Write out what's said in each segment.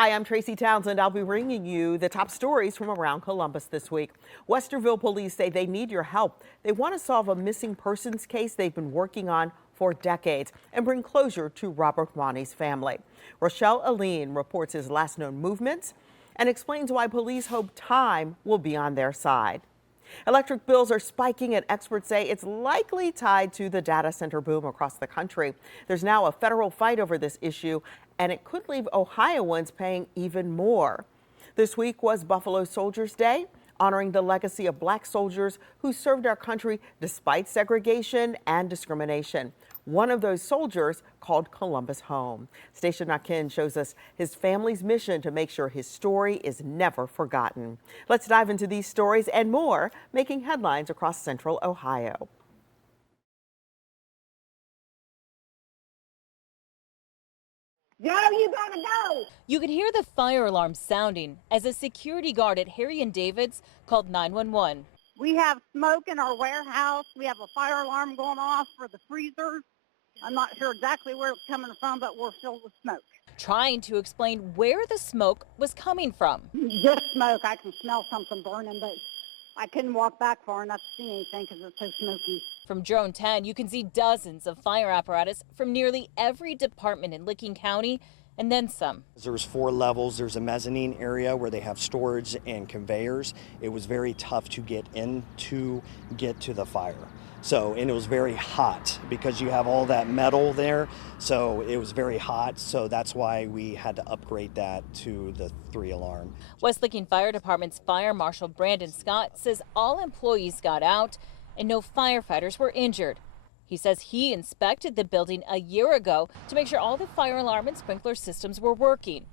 Hi, I'm Tracy Townsend. I'll be bringing you the top stories from around Columbus this week. Westerville police say they need your help. They want to solve a missing persons case they've been working on for decades and bring closure to Robert Money's family. Rochelle Aline reports his last known movements and explains why police hope time will be on their side. Electric bills are spiking, and experts say it's likely tied to the data center boom across the country. There's now a federal fight over this issue, and it could leave Ohioans paying even more. This week was Buffalo Soldiers Day, honoring the legacy of black soldiers who served our country despite segregation and discrimination. One of those soldiers called Columbus home. Station Akin shows us his family's mission to make sure his story is never forgotten. Let's dive into these stories and more making headlines across Central Ohio. Joe, you gotta go! You could hear the fire alarm sounding as a security guard at Harry and David's called 911. We have smoke in our warehouse. We have a fire alarm going off for the freezers. I'm not sure exactly where it's coming from, but we're filled with smoke. Trying to explain where the smoke was coming from. Just smoke. I can smell something burning, but I couldn't walk back far enough to see anything because it's so smoky. From Drone 10, you can see dozens of fire apparatus from nearly every department in Licking County, and then some. There's 4 levels. There's a mezzanine area where they have storage and conveyors. It was very tough to get to the fire. And it was very hot because you have all that metal there. So it was very hot. So that's why we had to upgrade that to the 3-alarm. West Licking Fire Department's Fire Marshal Brandon Scott says all employees got out and no firefighters were injured. He says he inspected the building a year ago to make sure all the fire alarm and sprinkler systems were working.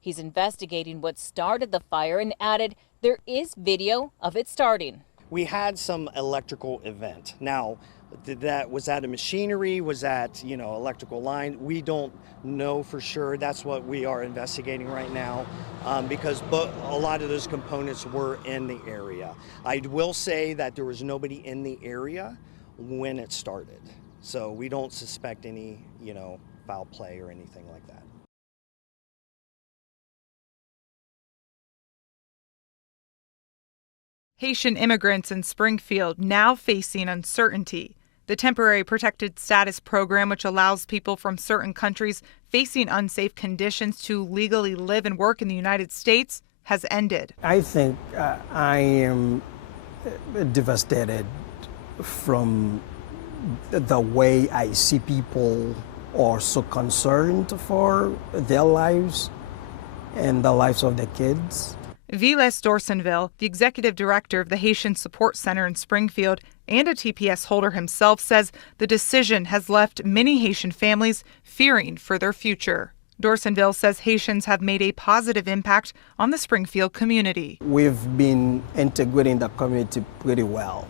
He's investigating what started the fire and added there is video of it starting. We had some electrical event. Now, was that a machinery? Was that, electrical line? We don't know for sure. That's what we are investigating right now because a lot of those components were in the area. I will say that there was nobody in the area when it started. So we don't suspect any, foul play or anything like that. Haitian immigrants in Springfield now facing uncertainty. The temporary protected status program, which allows people from certain countries facing unsafe conditions to legally live and work in the United States, has ended. I think I am devastated from the way I see people are so concerned for their lives and the lives of their kids. Viles Dorsenville, the executive director of the Haitian Support Center in Springfield and a TPS holder himself, says the decision has left many Haitian families fearing for their future. Dorsenville says Haitians have made a positive impact on the Springfield community. We've been integrating the community pretty well.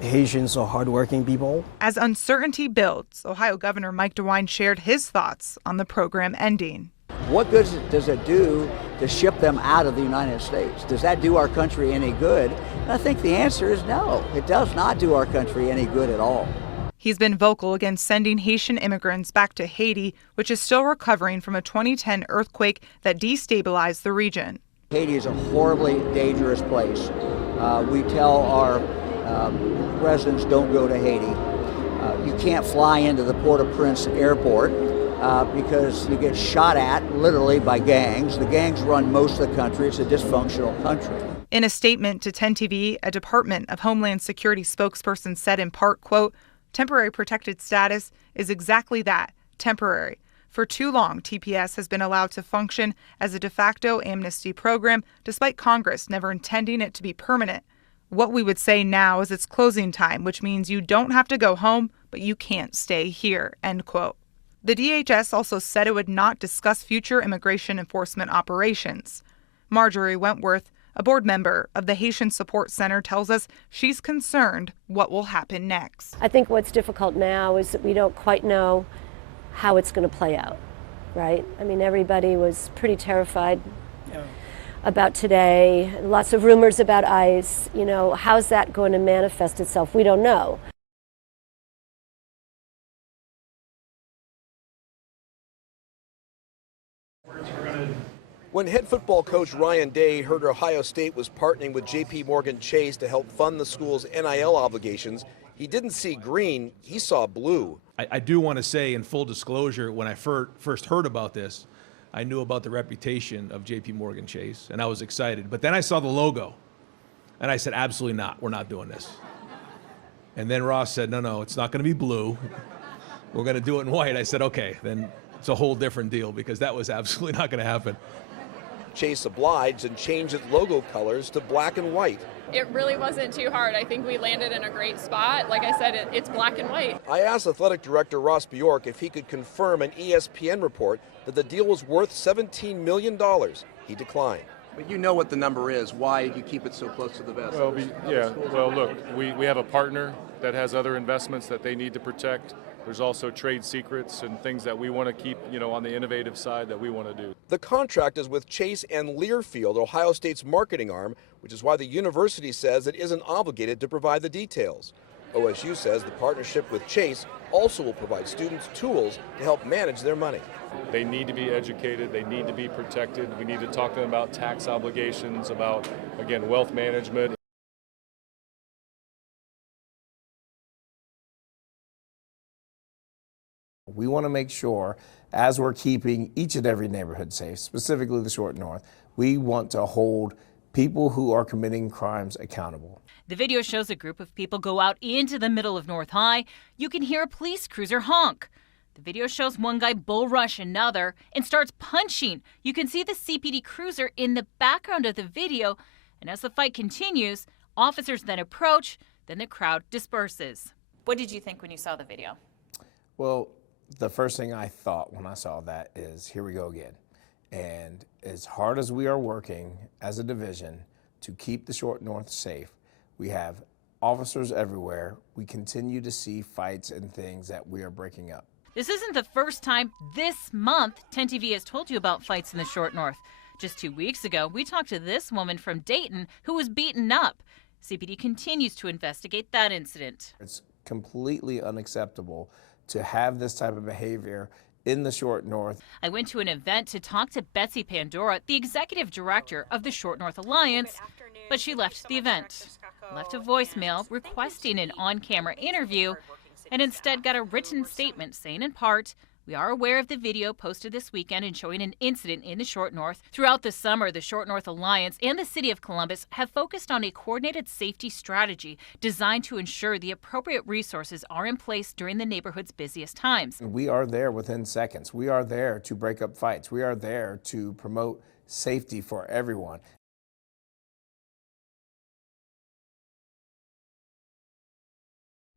Haitians are hardworking people. As uncertainty builds, Ohio Governor Mike DeWine shared his thoughts on the program ending. What good does it do to ship them out of the United States? Does that do our country any good? And I think the answer is no. It does not do our country any good at all. He's been vocal against sending Haitian immigrants back to Haiti, which is still recovering from a 2010 earthquake that destabilized the region. Haiti is a horribly dangerous place. We tell our residents don't go to Haiti. You can't fly into the Port-au-Prince airport because you get shot at literally by gangs. The gangs run most of the country. It's a dysfunctional country. In a statement to 10 TV, a Department of Homeland Security spokesperson said in part, quote, temporary protected status is exactly that, temporary. For too long, TPS has been allowed to function as a de facto amnesty program, despite Congress never intending it to be permanent. What we would say now is it's closing time, which means you don't have to go home, but you can't stay here, end quote. The DHS also said it would not discuss future immigration enforcement operations. Marjorie Wentworth, a board member of the Haitian Support Center, tells us she's concerned what will happen next. I think what's difficult now is that we don't quite know how it's going to play out, right? I mean, everybody was pretty terrified about today. Lots of rumors about ICE. How's that going to manifest itself? We don't know. We're going to When head football coach Ryan Day heard Ohio State was partnering with J.P. Morgan Chase to help fund the school's NIL obligations, he didn't see green, he saw blue. I do want to say, in full disclosure, when I first heard about this, I knew about the reputation of J.P. Morgan Chase, and I was excited. But then I saw the logo, and I said, absolutely not. We're not doing this. And then Ross said, no, it's not going to be blue. We're going to do it in white. I said, okay, then it's a whole different deal, because that was absolutely not going to happen. Chase obliged and changed its logo colors to black and white. It really wasn't too hard. I think we landed in a great spot. Like I said, it's black and white. I asked athletic director Ross Bjork if he could confirm an ESPN report that the deal was worth $17 million. He declined. But you know what the number is. Why do you keep it so close to the vest? Well, look, we have a partner that has other investments that they need to protect. There's also trade secrets and things that we want to keep, on the innovative side that we want to do. The contract is with Chase and Learfield, Ohio State's marketing arm, which is why the university says it isn't obligated to provide the details. OSU says the partnership with Chase also will provide students tools to help manage their money. They need to be educated, they need to be protected. We need to talk to them about tax obligations, about, again, wealth management. We want to make sure, as we're keeping each and every neighborhood safe, specifically the Short North, we want to hold people who are committing crimes accountable. The video shows a group of people go out into the middle of North High. You can hear a police cruiser honk. The video shows one guy bull rush another and starts punching. You can see the CPD cruiser in the background of the video. And as the fight continues, officers then approach, then the crowd disperses. What did you think when you saw the video? Well, the first thing I thought when I saw that is, here we go again. And as hard as we are working as a division to keep the Short North safe, we have officers everywhere. We continue to see fights and things that we are breaking up. This isn't the first time this month 10 TV has told you about fights in the Short North. Just 2 weeks ago, we talked to this woman from Dayton who was beaten up. CPD continues to investigate that incident. It's completely unacceptable to have this type of behavior in the Short North. I went to an event to talk to Betsy Pandora, the executive director of the Short North Alliance, but she left the event, left a voicemail requesting an on-camera interview, and instead got a written statement saying in part, "We are aware of the video posted this weekend and showing an incident in the Short North. Throughout the summer, the Short North Alliance and the City of Columbus have focused on a coordinated safety strategy designed to ensure the appropriate resources are in place during the neighborhood's busiest times." We are there within seconds. We are there to break up fights. We are there to promote safety for everyone.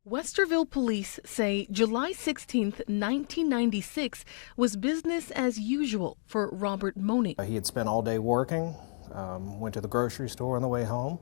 Westerville police say July 16, 1996 was business as usual for Robert Money. He had spent all day working, went to the grocery store on the way home,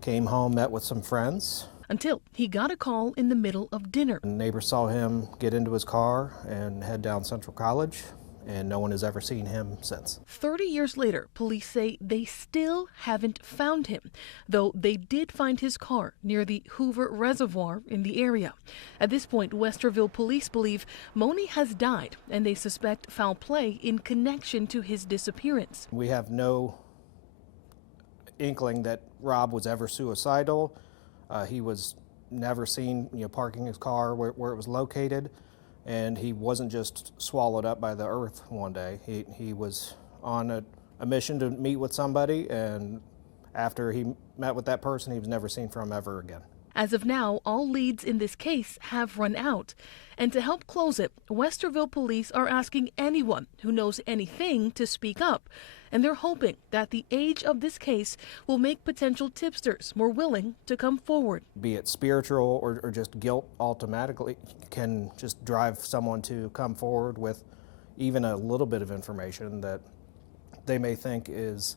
came home, met with some friends. Until he got a call in the middle of dinner. A neighbor saw him get into his car and head down Central College, and no one has ever seen him since. 30 years later, police say they still haven't found him, though they did find his car near the Hoover Reservoir in the area. At this point, Westerville police believe Money has died, and they suspect foul play in connection to his disappearance. We have no inkling that Rob was ever suicidal. He was never seen, parking his car where it was located. And he wasn't just swallowed up by the earth one day. He was on a mission to meet with somebody, and after he met with that person, he was never seen from ever again. As of now, all leads in this case have run out. And to help close it, Westerville police are asking anyone who knows anything to speak up. And they're hoping that the age of this case will make potential tipsters more willing to come forward. Be it spiritual or just guilt automatically can just drive someone to come forward with even a little bit of information that they may think is,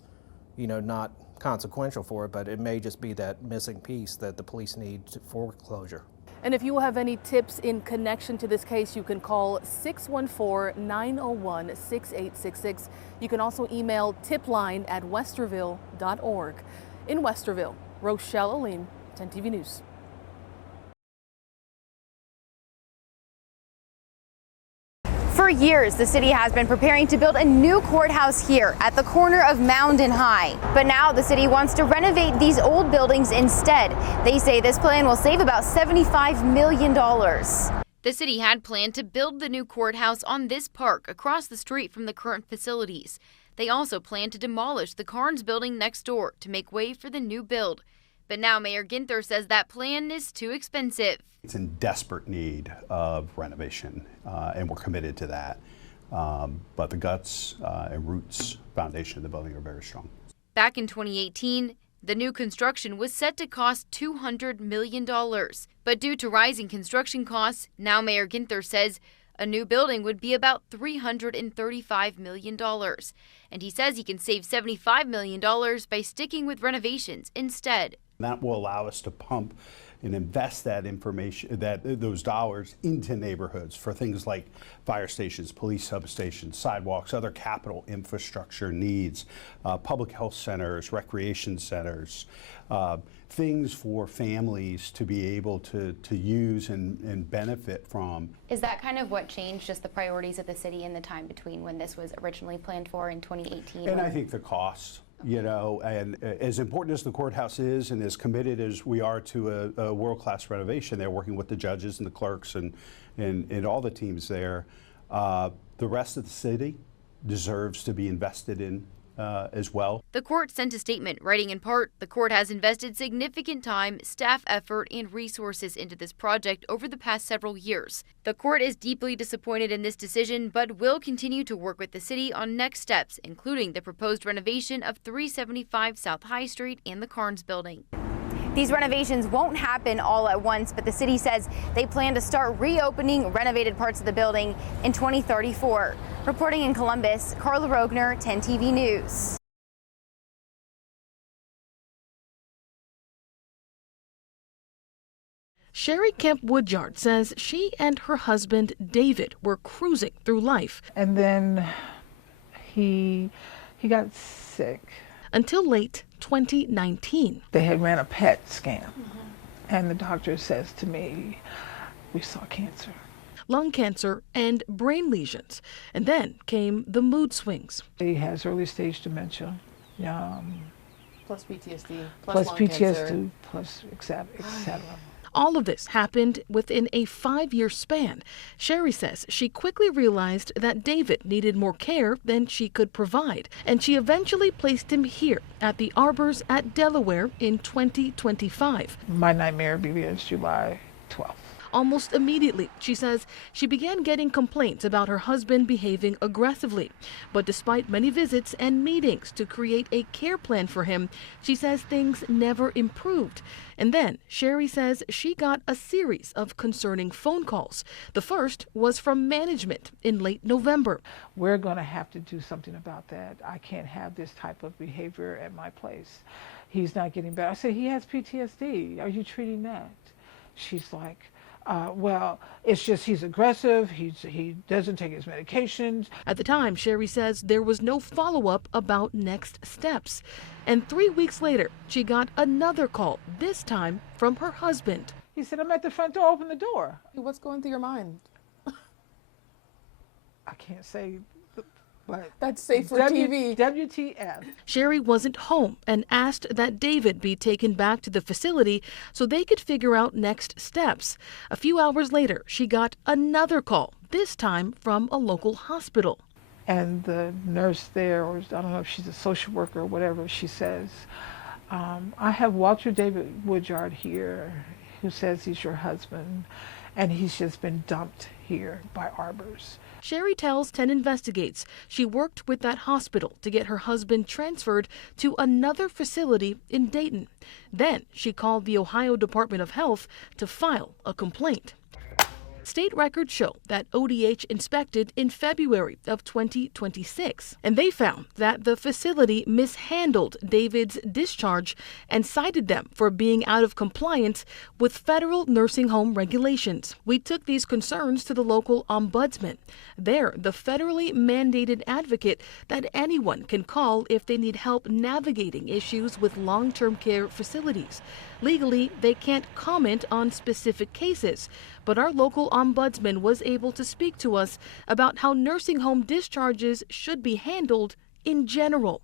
not consequential for it, but it may just be that missing piece that the police need for closure. And if you have any tips in connection to this case, you can call 614-901-6866. You can also email tipline@westerville.org. In Westerville, Rochelle Aline, 10 TV News. For For years, the city has been preparing to build a new courthouse here at the corner of Mound and High. But now the city wants to renovate these old buildings instead. They say this plan will save about $75 million. The city had planned to build the new courthouse on this park across the street from the current facilities. They also plan to demolish the Carnes building next door to make way for the new build. But now Mayor Ginther says that plan is too expensive. It's in desperate need of renovation, and we're committed to that. But the guts and roots foundation of the building are very strong. Back in 2018, the new construction was set to cost $200 million. But due to rising construction costs, now Mayor Ginther says a new building would be about $335 million. And he says he can save $75 million by sticking with renovations instead. That will allow us to pump and invest that information, those dollars into neighborhoods for things like fire stations, police substations, sidewalks, other capital infrastructure needs, public health centers, recreation centers, things for families to be able to use and benefit from. Is that kind of what changed, just the priorities of the city in the time between when this was originally planned for in 2018? And I think the costs. You know, and as important as the courthouse is and as committed as we are to a world-class renovation, they're working with the judges and the clerks and all the teams there. The rest of the city deserves to be invested in as well. The court sent a statement writing in part, the court has invested significant time, staff effort, and resources into this project over the past several years. The court is deeply disappointed in this decision, but will continue to work with the city on next steps, including the proposed renovation of 375 South High Street and the Carnes building. These renovations won't happen all at once, but the city says they plan to start reopening renovated parts of the building in 2034. Reporting in Columbus, Carla Rogner, 10 TV News. Sherry Kemp Woodyard says she and her husband, David, were cruising through life. And then he got sick. Until late 2019. They had ran a PET scan, and the doctor says to me, we saw cancer. Lung cancer and brain lesions. And then came the mood swings. He has early stage dementia. Plus PTSD, plus lung PTSD, cancer. plus et cetera. All of this happened within a 5-year span. Sherry says she quickly realized that David needed more care than she could provide, and she eventually placed him here at the Arbors at Delaware in 2025. My nightmare begins July 12th. Almost immediately, she says, she began getting complaints about her husband behaving aggressively. But despite many visits and meetings to create a care plan for him, she says things never improved. And then Sherry says she got a series of concerning phone calls. The first was from management in late November. We're going to have to do something about that. I can't have this type of behavior at my place. He's not getting better. I said, he has PTSD. Are you treating that? She's like, well, it's just he's aggressive, he doesn't take his medications. At the time, Sherry says there was no follow-up about next steps. And 3 weeks later, she got another call, this time from her husband. He said, I'm at the front door, open the door. What's going through your mind? I can't say, but that's safe for TV. WTF. Sherry wasn't home and asked that David be taken back to the facility so they could figure out next steps. A few hours later, she got another call, this time from a local hospital. And the nurse there, or I don't know if she's a social worker or whatever, she says, I have Walter David Woodyard here, who says he's your husband, and he's just been dumped here by Arbors. Sherry tells 10 Investigates she worked with that hospital to get her husband transferred to another facility in Dayton. Then she called the Ohio Department of Health to file a complaint. State records show that ODH inspected in February of 2026, and they found that the facility mishandled David's discharge and cited them for being out of compliance with federal nursing home regulations. We took these concerns to the local ombudsman. They're the federally mandated advocate that anyone can call if they need help navigating issues with long-term care facilities. Legally, they can't comment on specific cases, But our local ombudsman was able to speak to us about how nursing home discharges should be handled in general.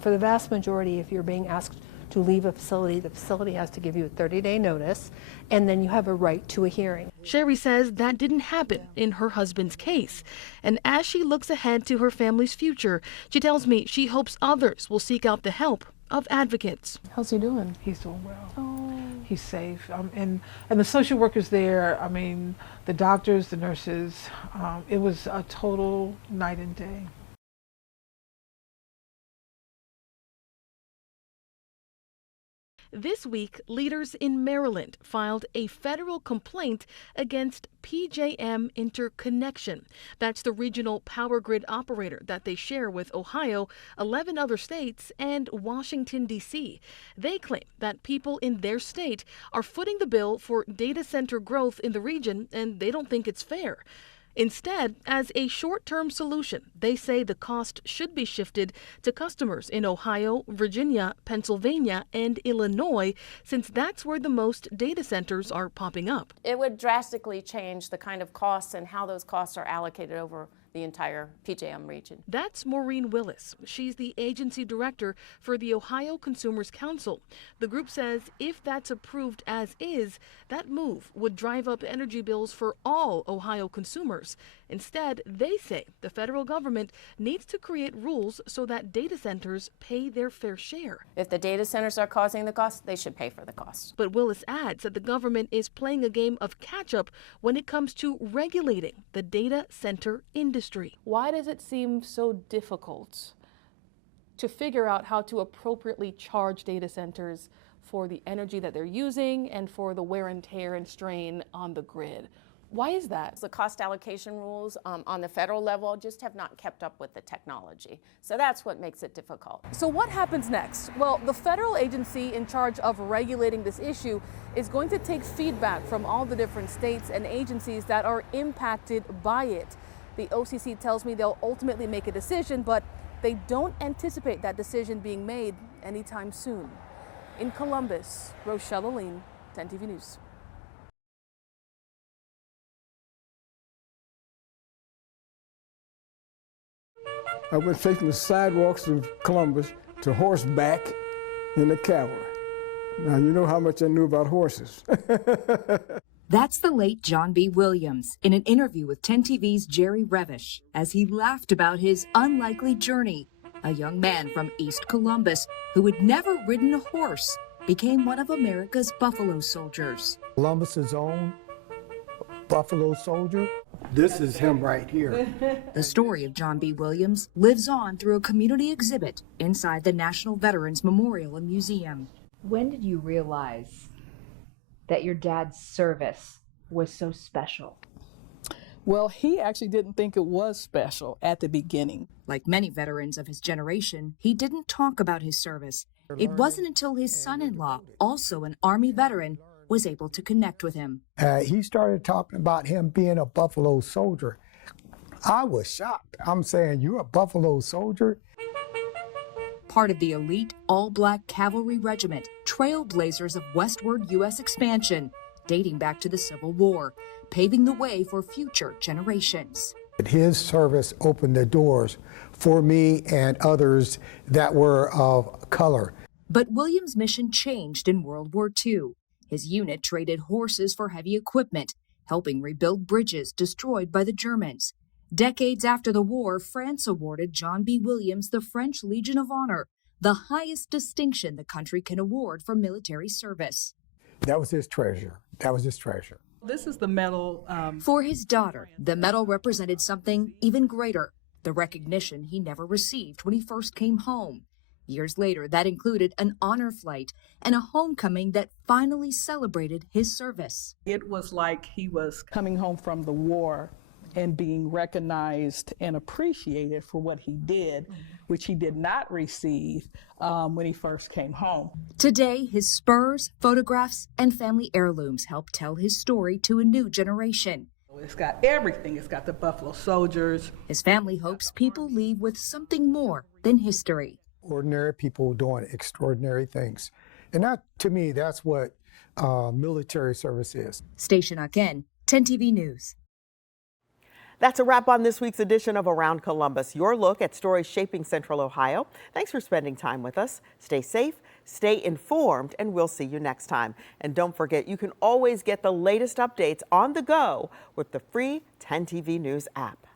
For the vast majority, if you're being asked to leave a facility, the facility has to give you a 30-day notice, and then you have a right to a hearing. Sherry says that didn't happen in her husband's case. And as she looks ahead to her family's future, she tells me she hopes others will seek out the help of advocates. How's he doing? He's doing well. Oh. He's safe. And the social workers there, I mean, the doctors, the nurses, it was a total night and day. This week, leaders in Maryland filed a federal complaint against PJM Interconnection. That's the regional power grid operator that they share with Ohio, 11 other states, and Washington, D.C. They claim that people in their state are footing the bill for data center growth in the region, and they don't think it's fair. Instead, as a short-term solution, they say the cost should be shifted to customers in Ohio, Virginia, Pennsylvania, and Illinois, since that's where the most data centers are popping up. It would drastically change the kind of costs and how those costs are allocated over the entire PJM region. That's Maureen Willis. She's the agency director for the Ohio Consumers Council. The group says if that's approved as is, that move would drive up energy bills for all Ohio consumers. Instead, they say the federal government needs to create rules so that data centers pay their fair share. If the data centers are causing the cost, they should pay for the cost. But Willis adds that the government is playing a game of catch-up when it comes to regulating the data center industry. Why does it seem so difficult to figure out how to appropriately charge data centers for the energy that they're using and for the wear and tear and strain on the grid? Why is that? The cost allocation rules on the federal level just have not kept up with the technology. So that's what makes it difficult. So what happens next? Well, the federal agency in charge of regulating this issue is going to take feedback from all the different states and agencies that are impacted by it. The OCC tells me they'll ultimately make a decision, but they don't anticipate that decision being made anytime soon. In Columbus, Rochelle Aline, 10 TV News. I went taking the sidewalks of Columbus to horseback in the cavalry. Now, you know how much I knew about horses. That's the late John B. Williams in an interview with 10 TV's Jerry Revish as he laughed about his unlikely journey. A young man from East Columbus who had never ridden a horse became one of America's buffalo soldiers. Columbus's own buffalo soldier. This is him right here. The story of John B. Williams lives on through a community exhibit inside the National Veterans Memorial and Museum. When did you realize that your dad's service was so special? Well, he actually didn't think it was special at the beginning. Like many veterans of his generation, he didn't talk about his service. It wasn't until his son-in-law, also an Army veteran, was able to connect with him. He started talking about him being a buffalo soldier. I was shocked. I'm saying, you're a buffalo soldier? Part of the elite all-black cavalry regiment, trailblazers of westward U.S. expansion, dating back to the Civil War, paving the way for future generations. His service opened the doors for me and others that were of color. But Williams' mission changed in World War II. His unit traded horses for heavy equipment, helping rebuild bridges destroyed by the Germans. Decades after the war, France awarded John B. Williams the French Legion of Honor, the highest distinction the country can award for military service. That was his treasure. That was his treasure. This is the medal. For his daughter, the medal represented something even greater, the recognition he never received when he first came home. Years later, that included an honor flight and a homecoming that finally celebrated his service. It was like he was coming home from the war and being recognized and appreciated for what he did, which he did not receive when he first came home. Today, his spurs, photographs, and family heirlooms help tell his story to a new generation. It's got everything. It's got the Buffalo Soldiers. His family hopes people leave with something more than history. Ordinary people doing extraordinary things. And that, to me, that's what military service is. Station again, 10 TV News. That's a wrap on this week's edition of Around Columbus, your look at stories shaping Central Ohio. Thanks for spending time with us. Stay safe, stay informed, and we'll see you next time. And don't forget, you can always get the latest updates on the go with the free 10 TV News app.